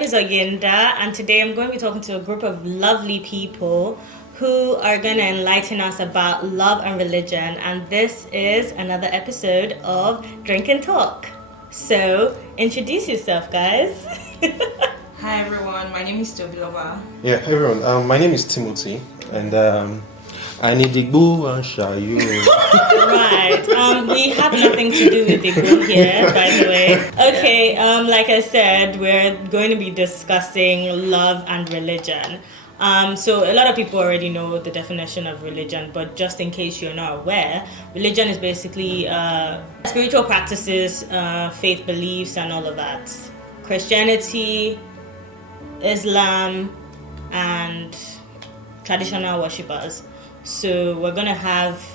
name is Oyinda, and today I'm going to be talking to a group of lovely people who are going to enlighten us about love and religion. And this is another episode of Drink and Talk. So, introduce yourself, guys. Hi everyone, my name is Tobilova. Yeah, hi everyone. My name is Timothy, and I need the boo and Shayu. Right. We have nothing to do with the group here, by the way. Okay. Like I said, we're going to be discussing love and religion. So a lot of people already know the definition of religion, but just in case you're not aware, religion is basically spiritual practices, faith beliefs, and all of that. Christianity, Islam, and traditional worshippers. So we're going to have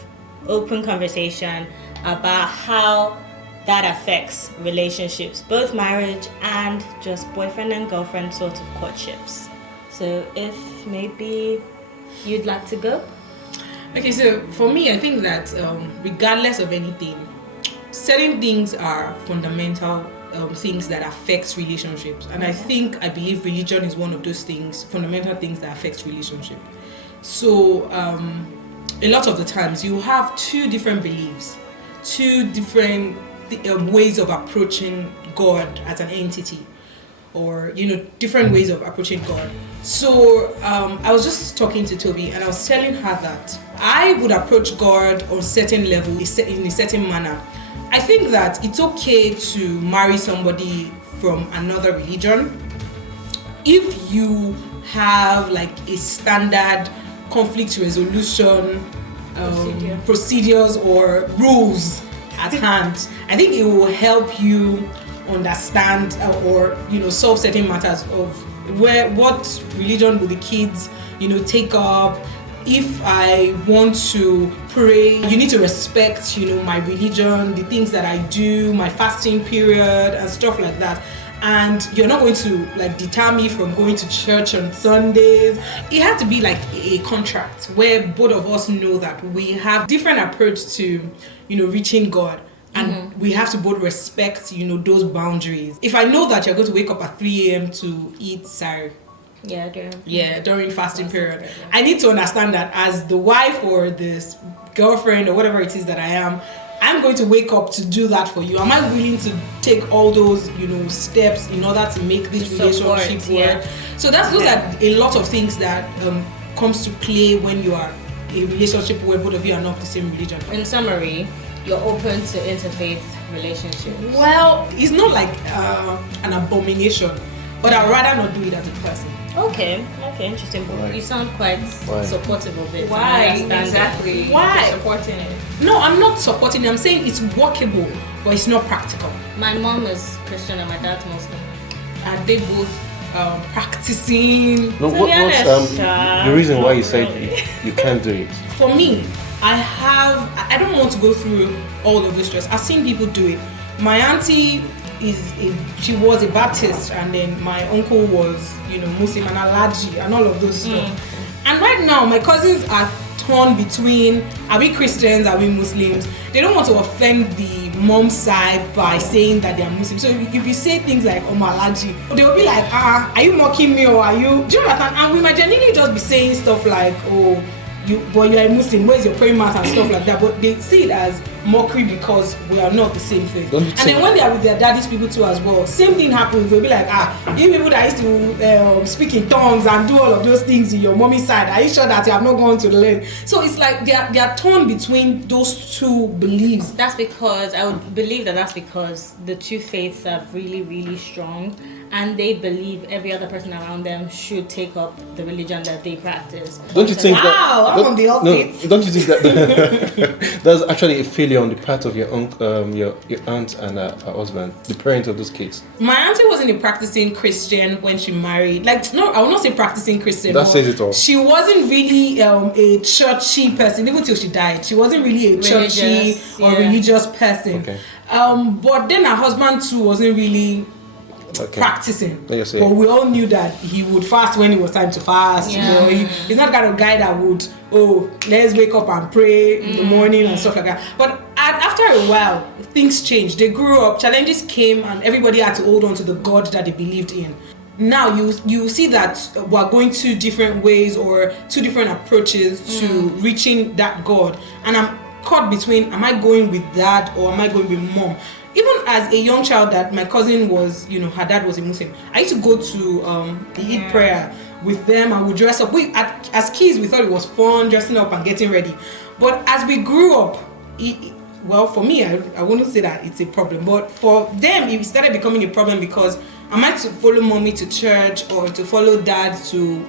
open conversation about how that affects relationships, both marriage and just boyfriend and girlfriend sort of courtships. So if maybe you'd like to go? Okay, so for me, I think that regardless of anything, certain things are fundamental things that affects relationships. And I believe religion is one of those things, fundamental things that affects relationship. So a lot of the times you have two different beliefs, two different ways of approaching God as an entity, or different ways of approaching God. So I was just talking to Toby and I was telling her that I would approach God on a certain level in a certain manner. I think that it's okay to marry somebody from another religion if you have like a standard conflict resolution procedures or rules at hand. I think it will help you understand or solve certain matters of what religion will the kids take up. If I want to pray, you need to respect my religion, the things that I do, my fasting period and stuff like that. And you're not going to deter me from going to church on Sundays. It has to be like a contract where both of us know that we have different approach to reaching God. And we have to both respect, those boundaries. If I know that you're going to wake up at 3 a.m. to eat sari, during fasting period, I need to understand that as the wife or this girlfriend or whatever it is that I am, I'm going to wake up to do that for you. Am I willing to take all those, steps in order to make this relationship work? Yeah. So those are a lot of things that comes to play when you are a relationship where both of you are not the same religion. In summary, you're open to interfaith relationships. Well, it's not like an abomination, but I'd rather not do it as a person. Okay, interesting. But you sound quite supportive of it. Why? Exactly. Why? You're supporting it. No, I'm not supporting it. I'm saying it's workable, but it's not practical. My mom is Christian and my dad's Muslim. Are they both practicing? No, what's the reason why you said you can't do it? For me, I don't want to go through all of this stress. I've seen people do it. My auntie she was a Baptist, and then my uncle was Muslim and Alaji and all of those stuff. And right now my cousins are torn between, are we Christians, are we Muslims? They don't want to offend the mom side by saying that they are Muslim. So if you say things like Alaji, they will be like, are you mocking me, or are you, do you understand? And we might genuinely just be saying stuff like, you are a Muslim, where's your praying mat and stuff like that, but they see it as mockery because we are not the same thing. And then when they are with their daddy's people too as well, same thing happens. They'll be like, you people that used to speak in tongues and do all of those things in your mommy's side, are you sure that you have not gone to the land? So it's like they are torn between those two beliefs. That's because I would believe that's because the two faiths are really, really strong, and they believe every other person around them should take up the religion that they practice. Don't you think I'm on the opposite. No, don't you think that there's actually a failure on the part of your aunt and her husband, the parents of those kids? My auntie wasn't a practicing Christian when she married. I will not say practicing Christian. That says it all. She wasn't really a churchy person, even till she died. She wasn't really a churchy or religious person. Okay. But then her husband too wasn't really practicing, but we all knew that he would fast when it was time to fast. He's not kind of guy that would let's wake up and pray in the morning and stuff like that. But after a while, things changed. They grew up, challenges came, and everybody had to hold on to the God that they believed in. now you see that we're going two different ways or two different approaches to reaching that God, and I'm caught between, am I going with dad or am I going with mom? Even as a young child, that my cousin was, her dad was a Muslim, I used to go to the Eid prayer with them. I would dress up. As kids, we thought it was fun dressing up and getting ready, but as we grew up, well, for me, I wouldn't say that it's a problem, but for them, it started becoming a problem because am I to follow mommy to church or to follow dad to,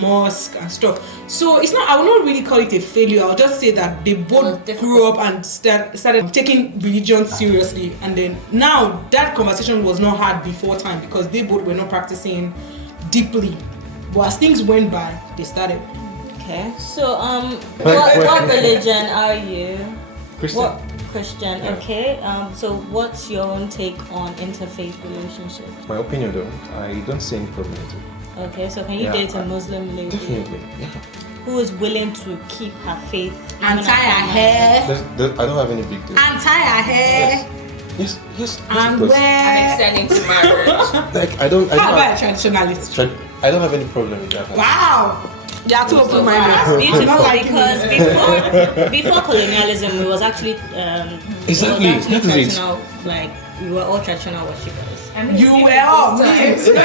mosque and stuff? So it's not, I will not really call it a failure. I'll just say that they both grew up and started taking religion seriously. And then now that conversation was not had before time because they both were not practicing deeply. But as things went by, they started. Okay. So, what religion are you? Christian. What Christian? Yeah. Okay. So, what's your own take on interfaith relationships? My opinion, though, I don't see any problem with it. Okay. So, can you date a Muslim lady? Definitely. Yeah. Who is willing to keep her faith And tie her hair. I don't have any big deal. And tie her hair. Yes. And because, wear. And extending to marriage. like, I don't How about a have, traditionalist? I don't have any problem with that. Wow. They are too open-minded. That's beautiful Not like because before colonialism, it was actually Exactly. it was actually That is it. traditional. Like we were all traditional worshippers. you were all excluding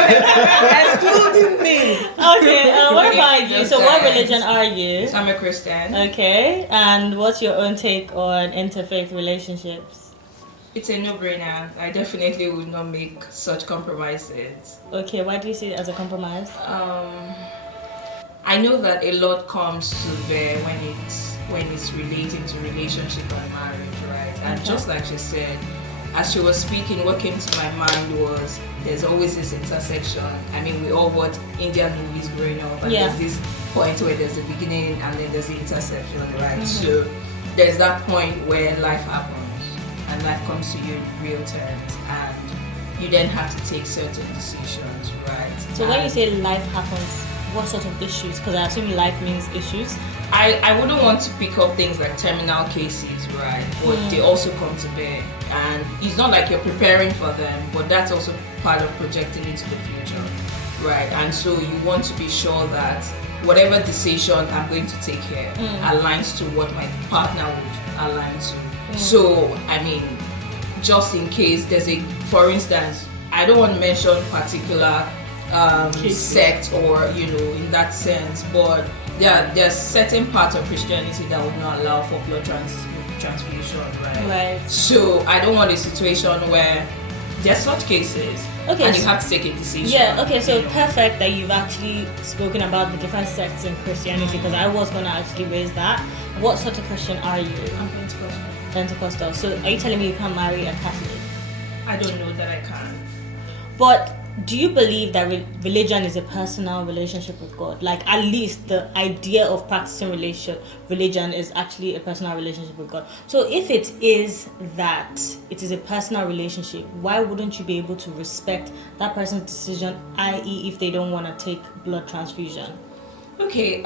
me. Okay, what about you? So, what religion are you? So I'm a Christian. Okay, and what's your own take on interfaith relationships? It's a no-brainer. I definitely would not make such compromises. Okay, why do you see it as a compromise? I know that a lot comes to bear when it's relating to relationship and marriage, right? And just like she said, as she was speaking, what came to my mind was there's always this intersection. I mean, we all watch Indian movies growing up, and there's this point where there's the beginning and then there's the intersection, right? So there's that point where life happens and life comes to you in real terms, and you then have to take certain decisions, right? So when you say life happens, what sort of issues? Because I assume life means issues. I wouldn't want to pick up things like terminal cases, right? But they also come to bear. And it's not like you're preparing for them, but that's also part of projecting into the future, right? And so you want to be sure that whatever decision I'm going to take here aligns to what my partner would align to. So, I mean, just in case for instance, I don't want to mention particular sect or in that sense, but there's certain parts of Christianity that would not allow for blood transfusion, right? So I don't want a situation where there's such cases and you have to take a decision. Yeah, okay, so perfect that you've actually spoken about the different sects in Christianity, because I was going to actually raise that. What sort of Christian are you? I'm Pentecostal. Pentecostal. So are you telling me you can't marry a Catholic? I don't know that I can. But do you believe that religion is a personal relationship with God? Like, at least the idea of practicing religion is actually a personal relationship with God. So if it is that it is a personal relationship, why wouldn't you be able to respect that person's decision, i.e. if they don't want to take blood transfusion? Okay,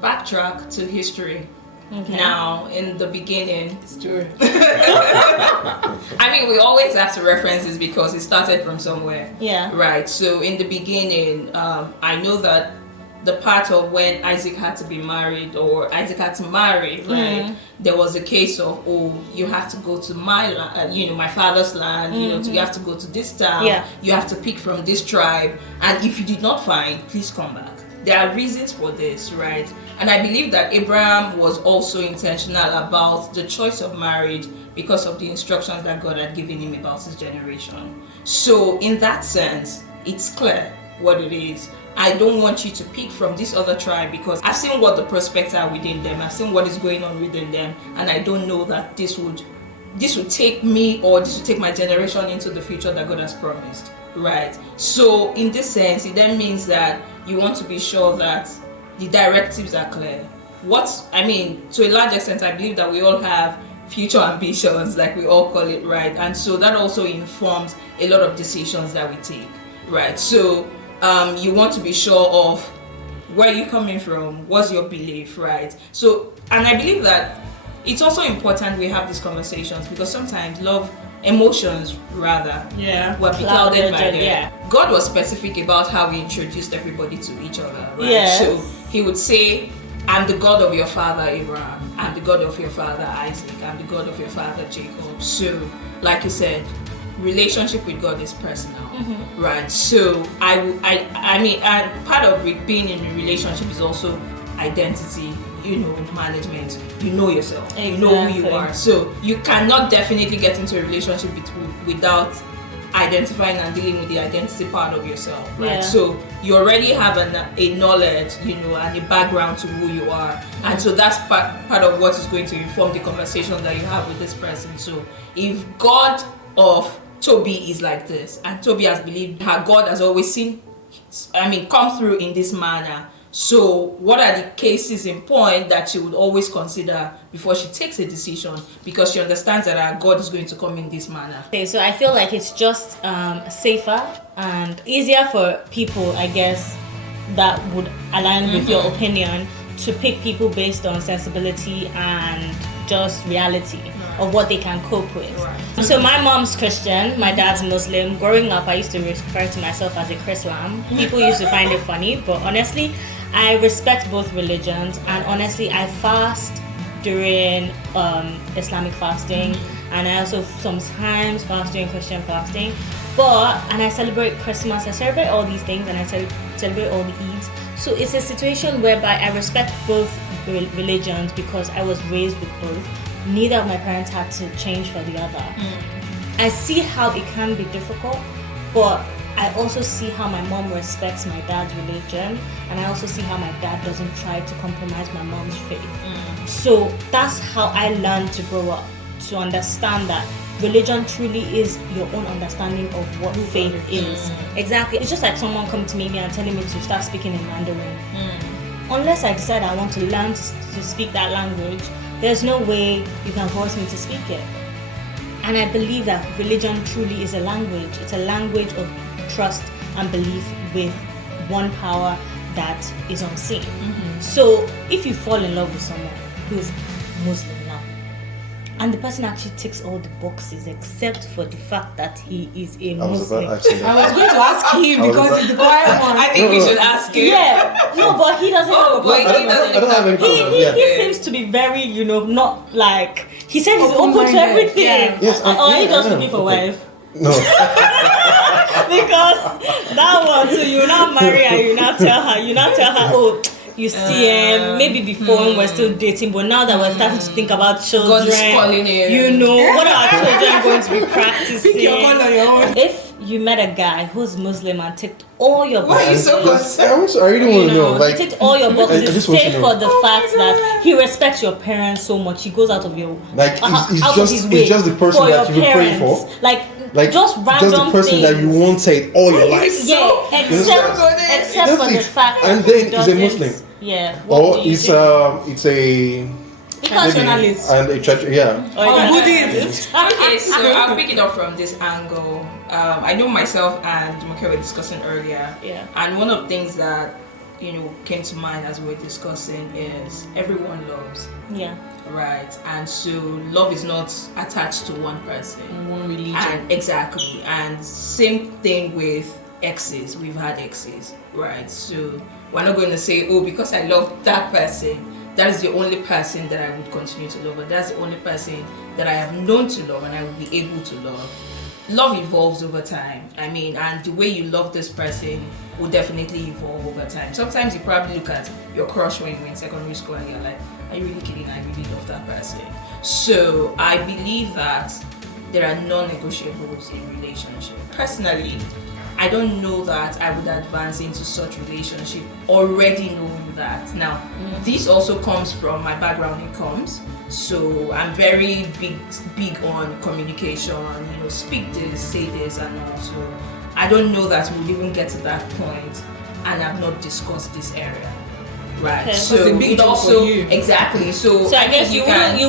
backtrack to history. Okay. Now, in the beginning, It's true. I mean, we always have to reference this because it started from somewhere. Yeah. Right. So in the beginning, I know that the part of when Isaac had to be married or Isaac had to marry, like there was a case of, you have to go to my land, my father's land, you have to go to this town, you have to pick from this tribe, and if you did not find, please come back. There are reasons for this, right? And I believe that Abraham was also intentional about the choice of marriage because of the instructions that God had given him about his generation. So in that sense, it's clear what it is. I don't want you to pick from this other tribe because I've seen what the prospects are within them. I've seen what is going on within them, and I don't know that this would take me or this would take my generation into the future that God has promised, right? So in this sense, it then means that you want to be sure that the directives are clear. To a large extent, I believe that we all have future ambitions, like we all call it, right? And so that also informs a lot of decisions that we take, right? So you want to be sure of where you're coming from, what's your belief, right? So, and I believe that it's also important we have these conversations because sometimes love emotions rather were clouded by them. Yeah. God was specific about how he introduced everybody to each other, right? Yes. So he would say, I'm the God of your father Abraham, I'm the God of your father Isaac, I'm the God of your father Jacob. So, like you said, relationship with God is personal, right? So I mean, and part of being in a relationship is also identity, management. You know yourself, Exactly. you know who you are. So you cannot definitely get into a relationship without identifying and dealing with the identity part of yourself, right? Yeah. So you already have a knowledge, and a background to who you are, and so that's part of what is going to inform the conversation that you have with this person. So if God of Toby is like this, and Toby has believed her God has always come through in this manner. So what are the cases in point that she would always consider before she takes a decision, because she understands that our God is going to come in this manner? Okay, so I feel like it's just safer and easier for people, I guess, that would align with your opinion, to pick people based on sensibility and just reality of what they can cope with. Right. So my mom's Christian, my dad's Muslim. Growing up, I used to refer to myself as a Chrislam. People used to find it funny, but honestly, I respect both religions, and honestly, I fast during Islamic fasting, and I also sometimes fast during Christian fasting. And I celebrate Christmas, I celebrate all these things, and I celebrate all the Eids. So it's a situation whereby I respect both religions because I was raised with both. Neither of my parents had to change for the other. I see how it can be difficult, but I also see how my mom respects my dad's religion, and I also see how my dad doesn't try to compromise my mom's faith. So that's how I learned to grow up, to understand that religion truly is your own understanding of what faith is. Exactly. It's just like someone come to me and telling me to start speaking in Mandarin. Unless I decide I want to learn to speak that language, there's no way you can force me to speak it. And I believe that religion truly is a language. It's a language of trust and belief with one power that is unseen. So if you fall in love with someone who is Muslim now, and the person actually ticks all the boxes except for the fact that he is a Muslim. I was going to ask him because he's the quiet one. I think we should ask him. Yeah, no, but he doesn't have a but problem. I don't have any problem. He seems to be very, not like, he said he's open to everything. Yeah. Yes, He just looking for wife. No. Because that one too, you now marry her, you now tell her, oh, you see, maybe before when we're still dating, but now that we're starting to think about children, God is calling you. what are our children going to be practicing? Pick your call on your own. If you met a guy who's Muslim and ticked all your boxes, Why are you so concerned? I really want to know. he ticked all your I boxes, just want to save know. for the fact that he respects your parents so much, he goes out of your It's just the person that you've been praying for. Like just random just the person things. that you wanted all your life. Yeah, except for the fact And that then he he's a doesn't- Muslim. Yeah. Or do you it's think? a Because nationalist. and a church, yeah. Buddhist. Okay, so I'll pick it up from this angle. I know myself and Jumoke were discussing earlier. Yeah. And one of the things that, came to mind as we were discussing is everyone loves. Yeah. Right. And so love is not attached to one person. One religion. And exactly. And same thing with exes. We've had exes. Right. So we're not going to say, oh, because I love that person, that is the only person that I would continue to love, but that's the only person that I have known to love and I will be able to love. Love evolves over time. And the way you love this person will definitely evolve over time. Sometimes you probably look at your crush when you're in secondary school and you're like, are you really kidding? I really love that person. So I believe that there are non-negotiables in relationship. Personally, I don't know that I would advance into such relationship already knowing that. Now, this also comes from my background in comms. So I'm very big on communication, speak this, say this, and also I don't know that we'll even get to that point and have not discussed this area. Right. Okay. So It's a big it deal also for you. exactly. So I guess think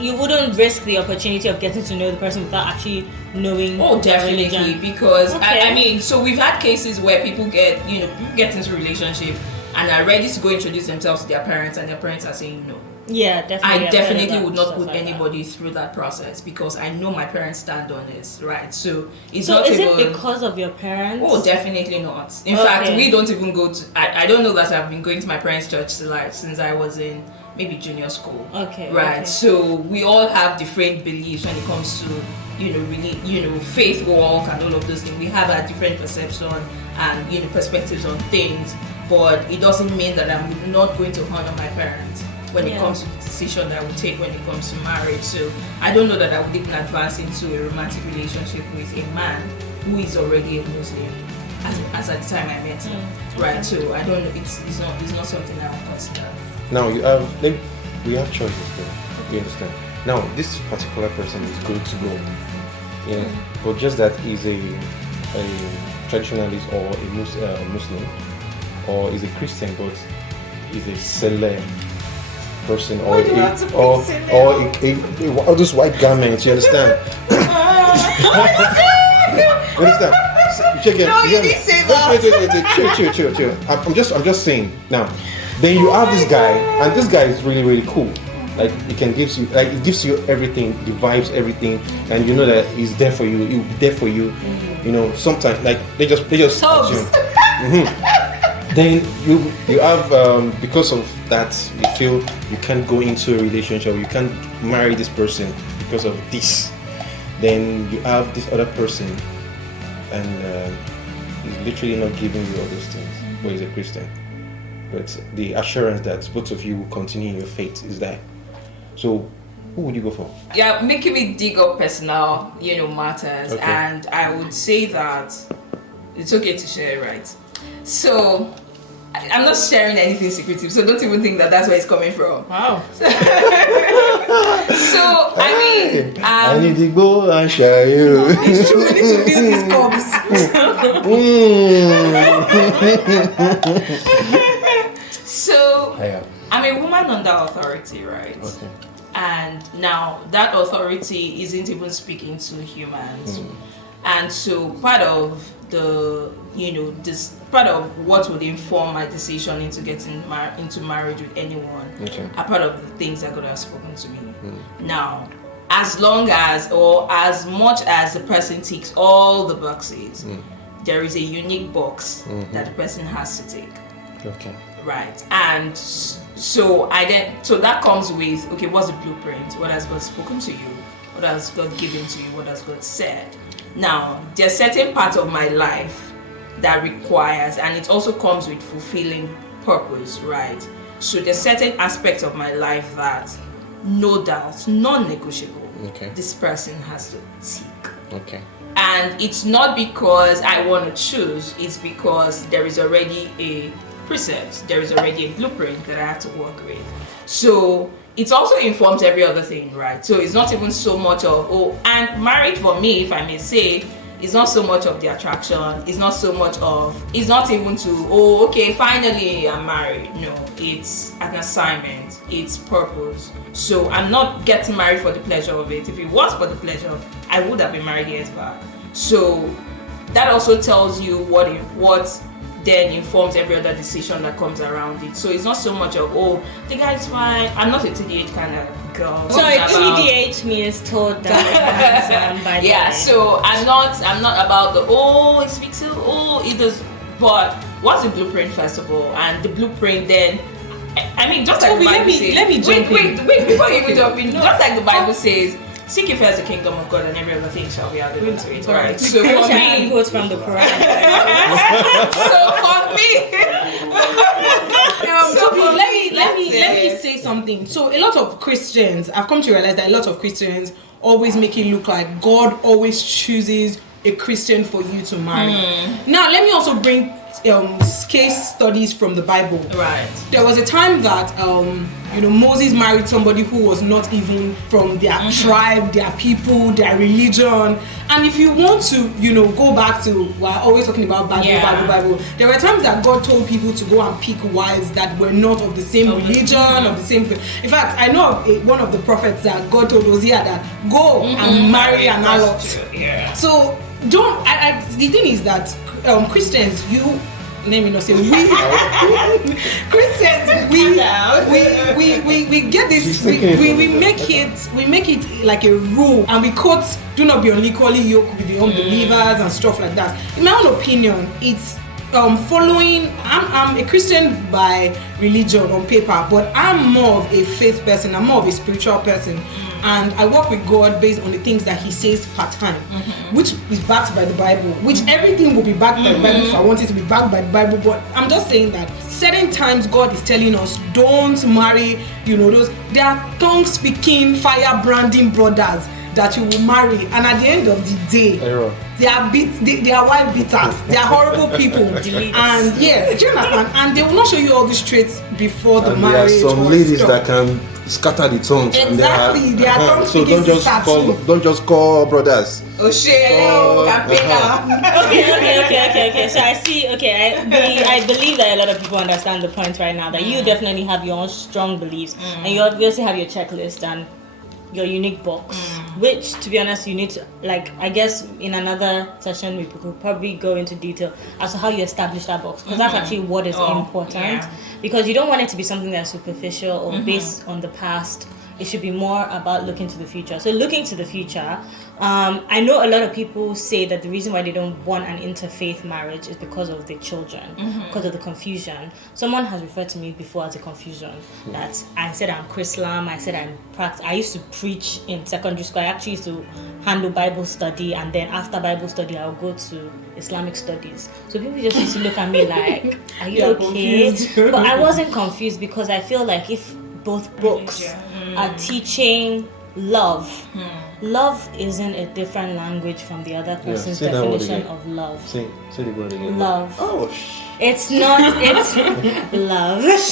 you wouldn't risk the opportunity of getting to know the person without actually knowing. Oh, their definitely, religion. because Okay. so we've had cases where people get into relationship and are ready to go introduce themselves to their parents, and their parents are saying no. Yeah, definitely. I I've heard definitely about would not stuff put like that. anybody through that process because I know my parents stand on this, right? So it's So not is even. it because of your parents? Oh, definitely not. In Okay. fact, we don't even go to. I don't know that I've been going to my parents' church since I was in maybe junior school. Okay. Right. okay. So we all have different beliefs when it comes to really faith walk and all of those things. We have a different perception and perspectives on things, but it doesn't mean that I'm not going to honor my parents when it comes to the decision that I would take when it comes to marriage. So I don't know that I would even advance into a romantic relationship with a man who is already a Muslim as at the time I met him. Right. So I don't know. It's not something I would consider. Now we have choices though. You understand? Now this particular person is good to go. Yeah. But just that he's a traditionalist or a Muslim or is a Christian but is a celeb person or all those white garments, you understand? You understand? Check it. No, you didn't say that. Wait. Chill. I'm just saying. Now, then you have this guy, and this guy is really, really cool. Like it gives you everything, the vibes, everything, and you know that he's there for you. He'll be there for you. You know, sometimes like they just assume. Then you have because of that you feel you can't go into a relationship, you can't marry this person because of this. Then you have this other person and he's literally not giving you all those things. But he's a Christian. But the assurance that both of you will continue in your faith is there. So who would you go for? Yeah, making me dig up personal, matters, Okay. and I would say that it's okay to share, right? So I'm not sharing anything secretive, so don't even think that that's where it's coming from. Wow. So I mean, I need to go and share you. It's true, we need to build these cups. So Yeah. I'm a woman under authority, right? Okay. And now that authority isn't even speaking to humans. And so part of this part of what would inform my decision into getting into marriage with anyone are part of the things that God has spoken to me. Now, as long as or as much as the person ticks all the boxes, there is a unique box that the person has to take. Okay. Right. And so that comes with, okay, what's the blueprint? What has God spoken to you? What has God given to you? What has God said? Now, there's certain part of my life that requires, and it also comes with fulfilling purpose, right? So there's certain aspects of my life that, no doubt, non-negotiable. Okay. This person has to tick. Okay. And it's not because I want to choose, it's because there is already a precept, there is already a blueprint that I have to work with. So it also informs every other thing, right? So it's not even so much of, and marriage for me, if I may say, is not so much of the attraction, it's not even to, okay, finally I'm married. No, it's an assignment, it's purpose. So I'm not getting married for the pleasure of it. If it was for the pleasure, I would have been married years back. So that also tells you what then informs every other decision that comes around it. So it's not so much of, the guy's fine. I'm not a TDH kind of girl. So TDH means told that by the way. So I'm not about it speaks to it does, but what's the blueprint first of all? And the blueprint then, I mean, just like the Bible says. Let me jump in. Wait, before you even jump in, just like the Bible says, seek ye first the kingdom of God and every other thing shall be added unto it. Right. So I wish for I had me, quotes from the Quran. Let me say something. So a lot of Christians, I've come to realize that a lot of Christians always make it look like God always chooses a Christian for you to marry. Now let me also bring case studies from the Bible. Right. There was a time that Moses married somebody who was not even from their tribe, their people, their religion. And if you want to, go back to, we're always talking about Bible. There were times that God told people to go and pick wives that were not of the same religion, of the same. In fact, I know of one of the prophets that God told Hosea that go and marry an harlot. Yeah. So the thing is that Christians, let me not say we Christians, we get this, we make it like a rule, and we quote, do not be unequally yoked with the unbelievers and stuff like that. In my own opinion, it's following. I'm a Christian by religion on paper, but I'm more of a faith person. I'm more of a spiritual person, and I work with God based on the things that He says part time, which is backed by the Bible. Which everything will be backed by the Bible if I want it to be backed by the Bible. But I'm just saying that certain times God is telling us, don't marry. Those they are tongue speaking, fire branding brothers that you will marry, and at the end of the day, they are wife beaters, they are horrible people, and yes, do you understand? And they will not show you all these traits before the marriage. There are some ladies that can scatter the tongues. Exactly, they are so don't just call brothers. Oh shit! Okay. So I see. I believe that a lot of people understand the point right now. That you definitely have your own strong beliefs, and you obviously have your checklist and your unique box, which, to be honest, you need to, like, I guess in another session we could probably go into detail as to how you establish that box, because that's actually what is important, because you don't want it to be something that's superficial or based on the past. It should be more about looking to the future. So looking to the future, I know a lot of people say that the reason why they don't want an interfaith marriage is because of the children, because of the confusion. Someone has referred to me before as a confusion, that I said I'm Chrislam, I said I used to preach in secondary school. I actually used to handle Bible study, and then after Bible study I'll go to Islamic studies. So people just used to look at me like, are you okay? But I wasn't confused, because I feel like if both books are teaching love. Love isn't a different language from the other person's definition of love. Say the word again. Love. Oh, it's not. It's love. It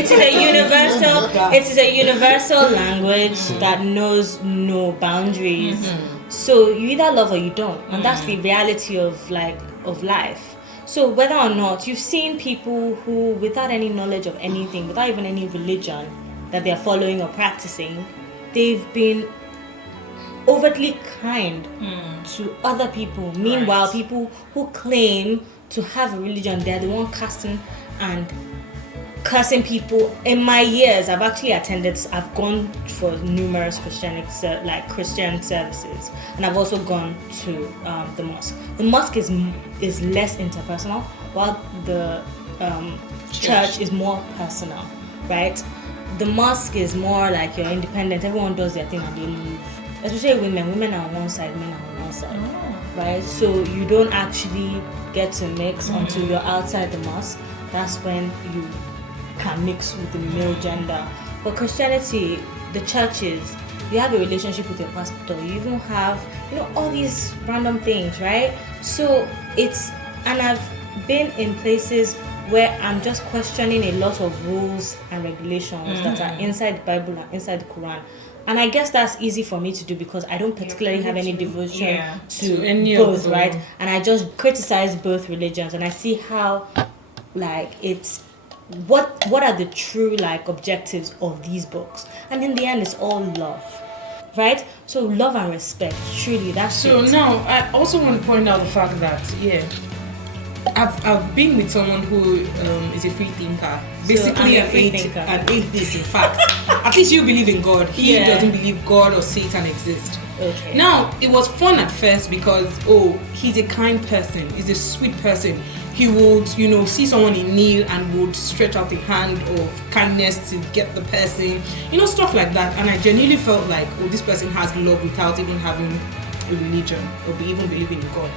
is a universal. It is a universal language that knows no boundaries. So you either love or you don't, and that's the reality of life. So whether or not you've seen people who, without any knowledge of anything, without even any religion that they're following or practicing, they've been overtly kind to other people. Meanwhile, people who claim to have a religion, they're the one casting and cursing people. In my years, I've gone for numerous Christian services, and I've also gone to the mosque. The mosque is less interpersonal, while the church is more personal, right? The mosque is more like you're independent. Everyone does their thing and they leave. Especially women. Women are on one side, men are on one side, right? So you don't actually get to mix until you're outside the mosque. That's when you can mix with the male gender. But Christianity, the churches, you have a relationship with your pastor. You even have, all these random things, right? So and I've been in places where I'm just questioning a lot of rules and regulations that are inside the Bible and inside the Quran. And I guess that's easy for me to do because I don't particularly have any devotion to any both, of them. right? And I just criticize both religions, and I see how, it's what are the true objectives of these books, and in the end, it's all love, right? So love and respect, truly, that's so it. So now I also want to point out the fact that I've been with someone who is a free thinker. Basically, an atheist, in fact. At least you believe in God. He doesn't believe God or Satan exist. Okay. Now, it was fun at first because, he's a kind person. He's a sweet person. He would, see someone in need and would stretch out the hand of kindness to get the person, stuff like that. And I genuinely felt like, this person has love without even having a religion or even believing in God.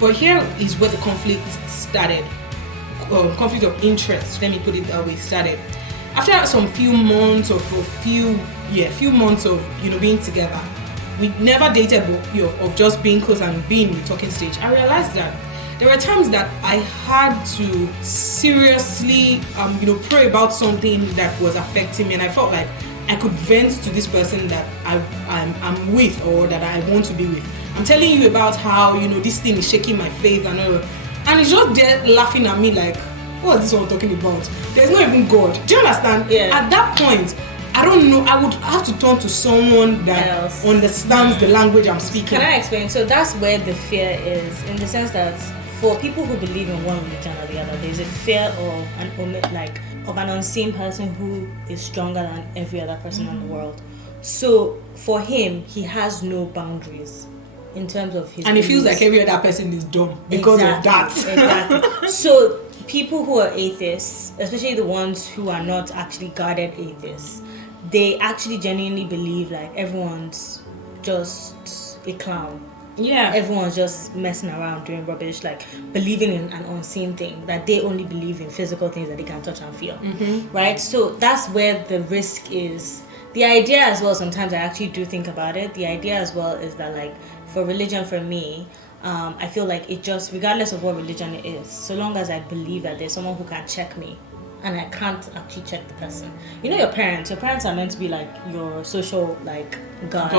But here is where the conflict started. Conflict of interest, let me put it that way, started. After some few months of being together, we never dated, but of just being close and being in the talking stage. I realized that there were times that I had to seriously, pray about something that was affecting me, and I felt like I could vent to this person that I'm with or that I want to be with. I'm telling you about how, this thing is shaking my faith and all. And he's just there laughing at me like, what is this one talking about? There's not even God. Do you understand? Yeah. At that point, I don't know. I would have to turn to someone that understands the language I'm speaking. Can I explain? So that's where the fear is, in the sense that for people who believe in one religion or the other, there's a fear of an unseen person who is stronger than every other person in the world. So for him, he has no boundaries in terms of his. And he feels like every other person is dumb because of that. Exactly. So people who are atheists, especially the ones who are not actually guarded atheists, they actually genuinely believe like everyone's just a clown. Yeah. Everyone's just messing around doing rubbish, like believing in an unseen thing, that they only believe in physical things that they can touch and feel. Right? So that's where the risk is. The idea as well, sometimes I actually do think about it. The idea as well is that like for religion, for me, I feel like it just, regardless of what religion it is, so long as I believe that there's someone who can check me and I can't actually check the person. You know, your parents are meant to be like your social like God.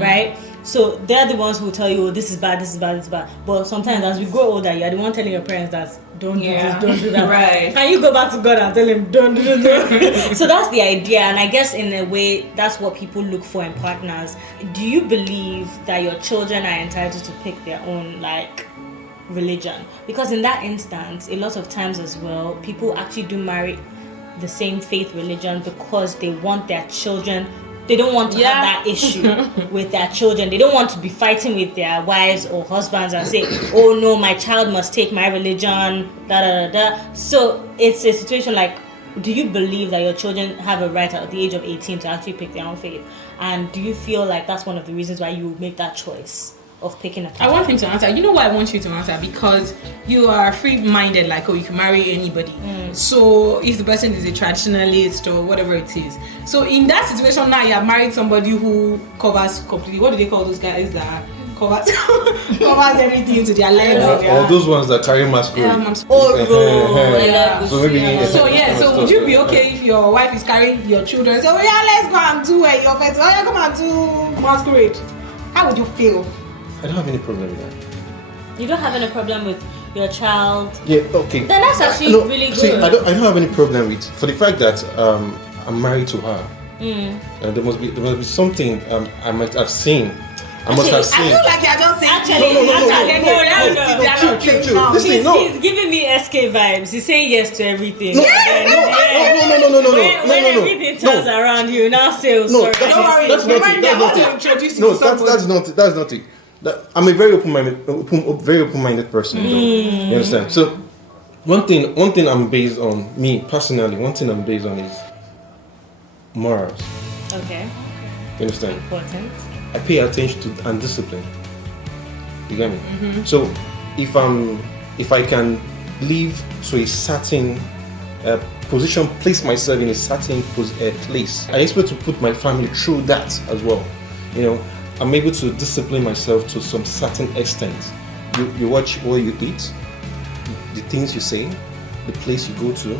Right? So they're the ones who tell you, oh, this is bad, this is bad, this is bad. But sometimes as we grow older, you're the one telling your parents that don't do this, don't do that. Right. And you go back to God and tell him, don't do this. So that's the idea, and I guess in a way that's what people look for in partners. Do you believe that your children are entitled to pick their own like religion? Because in that instance, a lot of times as well, people actually do marry the same faith religion because they want their children, they don't want to have that issue with their children. They don't want to be fighting with their wives or husbands and say, oh no, my child must take my religion, da da da da. So it's a situation like, do you believe that your children have a right at the age of 18 to actually pick their own faith? And do you feel like that's one of the reasons why you make that choice of picking a path? I want him to answer. You know why I want you to answer? Because you are free-minded, like, oh, you can marry anybody. So if the person is a traditionalist or whatever it is. So in that situation now, you have married somebody who covers completely, what do they call those guys that covers everything to their legs? Or those ones that carry masquerade. So maybe. So would you be okay if your wife is carrying your children? So let's go and do your festival. Come and do masquerade. How would you feel? I don't have any problem with that. You don't have any problem with your child? Yeah, okay. Then that's actually really good. See, I don't have any problem with, for the fact that I'm married to her. There must be something I might have seen. I must have seen. I feel like you're just saying. No. He's giving me SK vibes. He's saying yes to everything. No. When everything turns around, you now say, oh, sorry. Don't worry. That's not it. I'm a very open-minded person. Though. You understand? So one thing I'm based on, me personally, one thing I'm based on is morals. Okay. You understand? Important. I pay attention to and discipline. You get me? So if I can live to a certain position, place myself in a certain place, I expect to put my family through that as well. You know, I'm able to discipline myself to some certain extent. You watch what you eat, the things you say, the place you go to,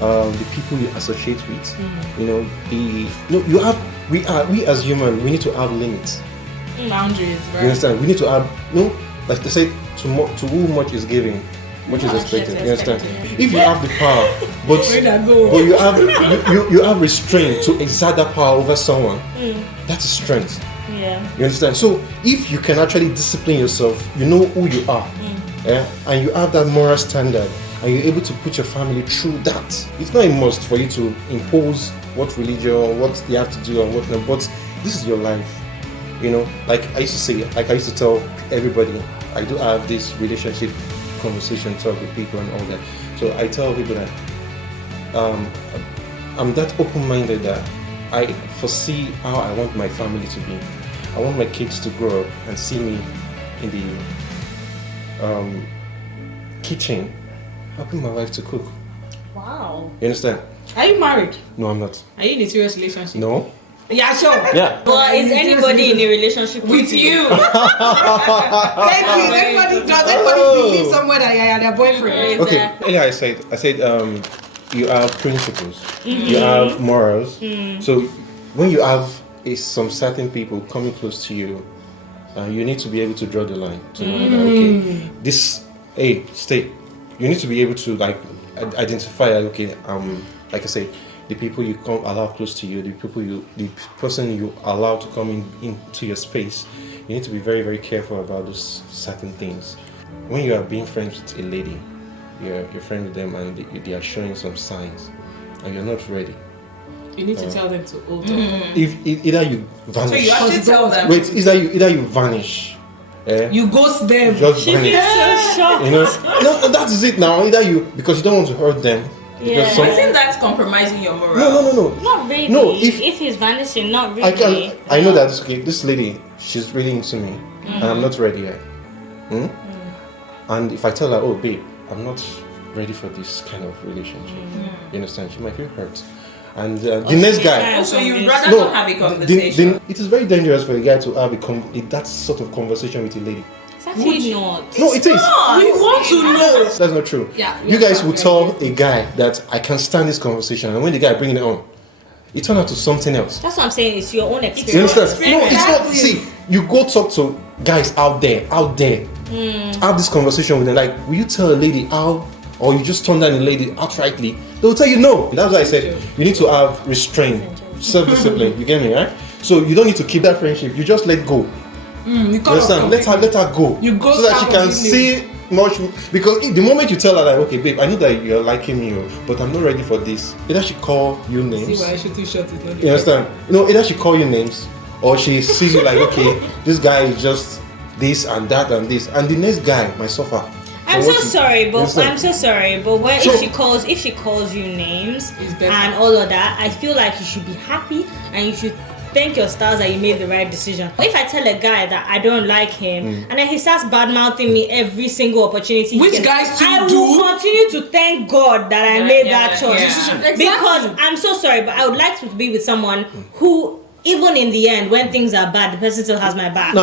the people you associate with. You know, we as humans, we need to have limits. Boundaries, right? You understand? We need to have like they say, to who much is given, much is expected. You understand? If you have the power, but you have restraint to exert that power over someone, that is strength. Yeah. You understand? So if you can actually discipline yourself, you know who you are, and you have that moral standard, and you're able to put your family through that. It's not a must for you to impose what religion or what they have to do or whatnot, but this is your life. You know, like I used to tell everybody, I do have this relationship conversation talk with people and all that. So I tell people that I'm that open-minded that I foresee how I want my family to be. I want my kids to grow up and see me in the kitchen helping my wife to cook. Wow. You understand? Are you married? No, I'm not. Are you in a serious relationship? No. Yeah, sure. Yeah. Well, is anybody in a relationship With you? Thank you. Does anybody believe somewhere that you're their boyfriend? Okay. Earlier I said you have principles, you have morals. So when you have some certain people coming close to you, you need to be able to draw the line to know that stay. You need to be able to like identify like I say, the people you allow close to you, the person you allow to come into your space. You need to be very, very careful about those certain things. when you are being friends with a lady, you're friends with them and they are showing some signs and you're not ready. You need to tell them to hold on. If either you vanish. So you actually tell them. Wait, either you vanish. You ghost them. You just vanish. So shocked. You know, no, that is it now. Either you, because you don't want to hurt them. Yeah. Isn't that compromising your morale? No. Not really. No, if he's vanishing, not really. I know that this lady, she's really into me, and I'm not ready yet. And if I tell her, oh babe, I'm not ready for this kind of relationship, you understand? She might feel hurt. And the next guy. So you'd rather not have a conversation. It is very dangerous for a guy to have that sort of conversation with a lady. It's actually not. No, it is. We want to know. That's not true. Yeah, You guys would tell a guy that I can stand this conversation, and when the guy bringing it on, it turned out to something else. That's what I'm saying. It's your own You experience. understand? No, it's not. See, you go talk to guys out there. Have this conversation with them. Like, will you tell a lady how, or you just turn down a lady outrightly? They will tell you no. That's why I said you need to have restraint, self-discipline. You get me, right? So you don't need to keep that friendship. You just let go. You understand? Let her go. You go so that she can see much. Because the moment you tell her like, okay, babe, I know that you're liking me, but I'm not ready for this. Either she call you names. See why shooting shots is not. You understand? Either she call you names, or she sees you like, okay, this guy is just this and that and this, and the next guy might suffer. I'm so sorry, but when if she calls you names and all of that, I feel like you should be happy and you should thank your stars that you made the right decision. If I tell a guy that I don't like him and then he starts bad mouthing me every single opportunity, guys I will continue to thank God that I made that choice. Yeah. Exactly. Because I'm so sorry, but I would like to be with someone who, even in the end, when things are bad, the person still has my back. I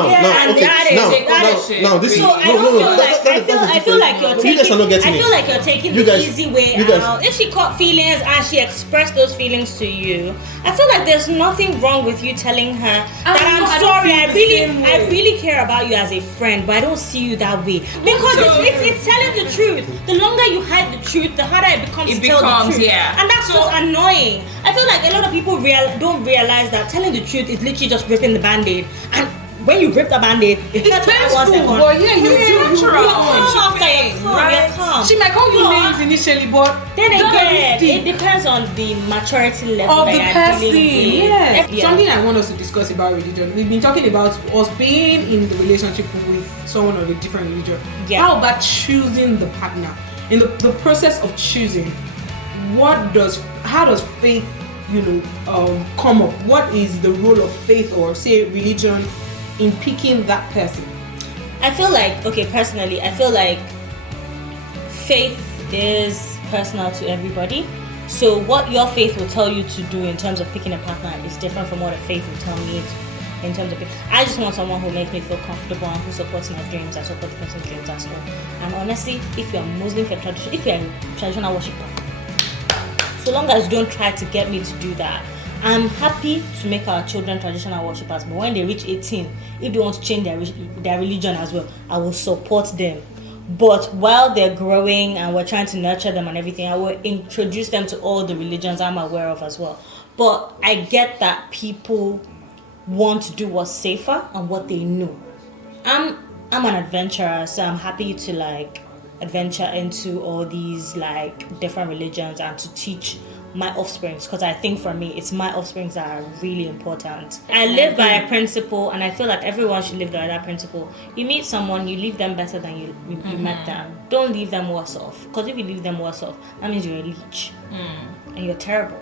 feel like you're taking the easy way out. If she caught feelings and she expressed those feelings to you, I feel like there's nothing wrong with you telling her that I'm sorry. I really care about you as a friend, but I don't see you that way. Because it's telling the truth. The longer you hide the truth, the harder it becomes to tell the truth. Yeah. And that's what's annoying. I feel like a lot of people don't realize that telling the truth is literally just ripping the band-aid. And when you rip the band-aid, it's painful, but you calm. She might call you names initially, but then again, it depends on the maturity level of the person. Yeah. Something I want us to discuss about religion. We've been talking about us being in the relationship with someone of a different religion. Yeah. How about choosing the partner? In the process of choosing, how does faith come up? What is the role of faith or say religion in picking that person? I feel like, personally, I feel like faith is personal to everybody. So what your faith will tell you to do in terms of picking a partner is different from what a faith will tell me in terms of it. I just want someone who makes me feel comfortable and who supports my dreams. I support the person's dreams as well. And honestly, if you're Muslim, if you're a traditional worshiper, so long as you don't try to get me to do that, I'm happy to make our children traditional worshippers. But when they reach 18, if they want to change their religion as well, I will support them. But while they're growing and we're trying to nurture them and everything, I will introduce them to all the religions I'm aware of as well. But I get that people want to do what's safer and what they know. I'm an adventurer, so I'm happy to adventure into all these different religions and to teach my offsprings, because I think for me it's my offsprings that are really important. I live by a principle, and I feel like everyone should live by that principle. You meet someone, you leave them better than you met them. Don't leave them worse off, because if you leave them worse off, that means you're a leech and you're terrible.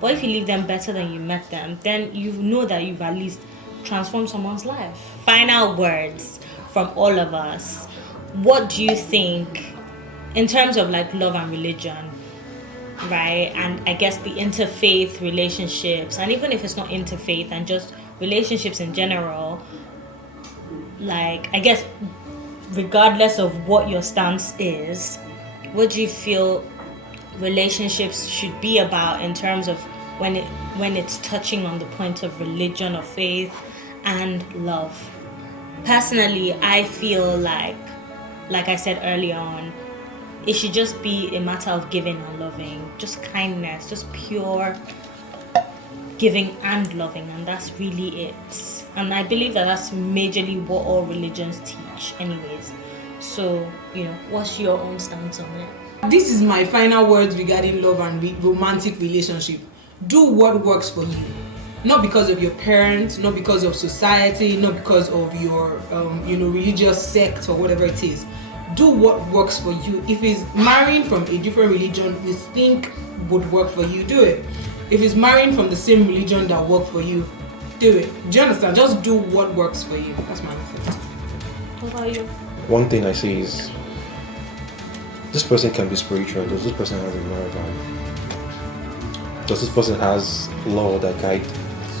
But if you leave them better than you met them, then you know that you've at least transformed someone's life. Final words from all of us. What do you think in terms of love and religion, right? And I guess the interfaith relationships, and even if it's not interfaith and just relationships in general, I guess regardless of what your stance is, what do you feel relationships should be about in terms of when it's touching on the point of religion or faith and love? Personally, I feel like I said earlier on, it should just be a matter of giving and loving, just kindness, just pure giving and loving, and that's really it. And I believe that that's majorly what all religions teach anyways. So, what's your own stance on it? This is my final words regarding love and romantic relationship. Do what works for you. Not because of your parents, not because of society, not because of your religious sect or whatever it is. Do what works for you. If it's marrying from a different religion you think would work for you, do it. If it's marrying from the same religion that worked for you, do it. Do you understand? Just do what works for you. That's my message. What about you? One thing I say is, this person can be spiritual. Does this person has a moral value? Does this person has law that guide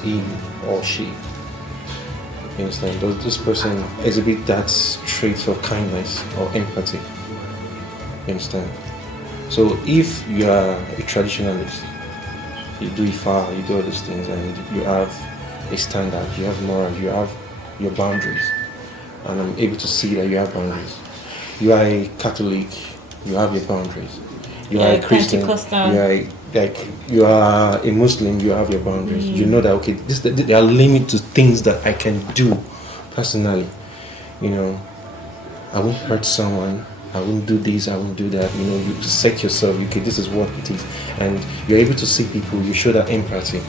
him or she? You understand? Does this person exhibit that traits of kindness or empathy? You understand? So if you are a traditionalist, you do Ifa, you do all these things, and you have a standard, you have morals, you have your boundaries, and I'm able to see that you have boundaries. You are a Catholic, you have your boundaries. You are a Christian, you are a Muslim, you have your boundaries. You know that, okay, there are limits to things that I can do personally. I won't hurt someone, I won't do this, I won't do that. You set yourself, okay, this is what it is. And you're able to see people, you show that empathy.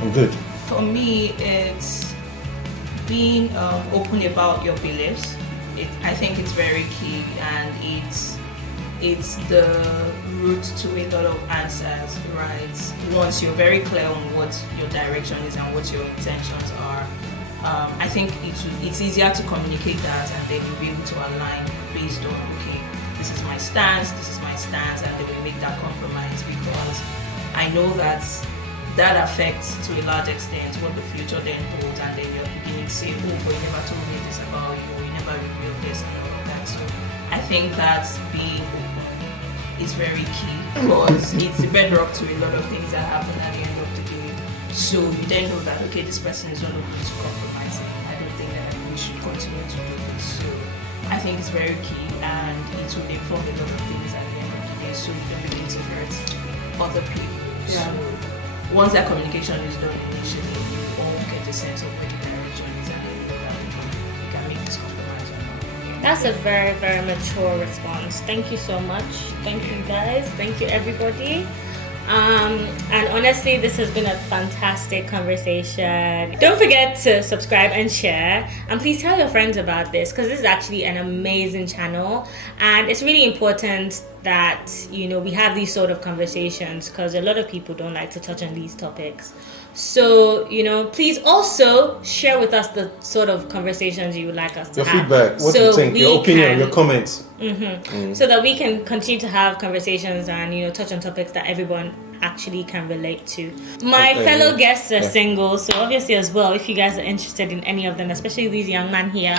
I'm good. For me, it's being open about your beliefs. I think it's very key, and it's the route to a lot of answers, right? Once you're very clear on what your direction is and what your intentions are, I think it's easier to communicate that, and then you'll be able to align based on, okay, this is my stance, and then we make that compromise, because I know that affects to a large extent what the future then holds, and then you're beginning to say, oh, but you never told me this about you, you never revealed this and all of that. So I think that being open is very key, because it's the bedrock to a lot of things that happen at the end of the day. So you then know that, okay, this person is not open to compromising. I don't think that we should continue to do this. So I think it's very key, and it will inform a lot of things at the end of the day, so you don't begin to hurt other people. Yeah. So once that communication is done initially, you all get a sense of where the direction is, and then you know that you can make this compromise or not. That's a very, very mature response. Thank you so much. Thank you, guys. Thank you, everybody. And honestly, this has been a fantastic conversation. Don't forget to subscribe and share, and please tell your friends about this, because this is actually an amazing channel, and it's really important that we have these sort of conversations, because a lot of people don't like to touch on these topics. So please also share with us the sort of conversations you would like us to Your have. feedback, what you think, your opinion, your comments. So that we can continue to have conversations and touch on topics that everyone actually can relate to. My fellow guests are single, so obviously as well, if you guys are interested in any of them, especially these young men here,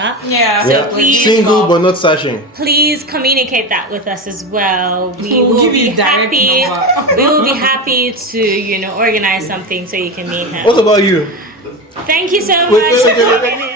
so please, single but not searching, please communicate that with us as well. We will be happy. We will be happy to organize something so you can meet him. What about you? Thank you so much. Wait.